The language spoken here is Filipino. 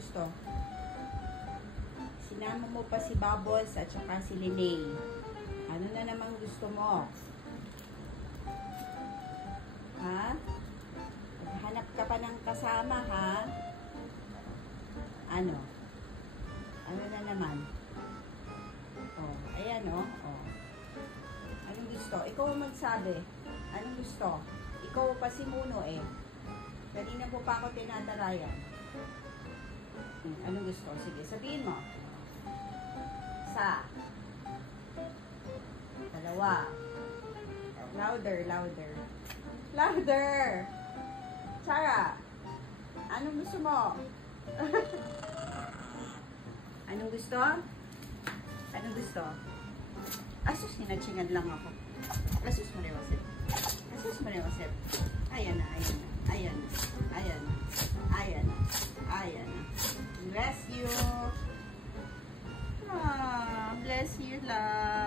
gusto? Sinama mo pa si Bubbles at saka si Lene. Ano na naman gusto mo? Ha? Hanap ka pa ng kasama, ha? Ano? Ano na naman? Oh, ayan, oh. Oh. Anong gusto? Ikaw ang magsabi. Anong gusto? Ikaw pa si Muno, eh. Kanina po pa ako tinatarayan. Anong gusto? Sige, sabihin mo. Isa. Dalawa. Louder, louder. Louder! Chara! Anong gusto mo? Anong gusto? Anong gusto? Asus, hinatsingan lang ako. Asus mo rin, Wasip. Asus mo rin, Wasip. Ayan na, ayan na. Ayan na. Ayan na. Ayan na. Ayan na. Bless you. Ah, bless you, love.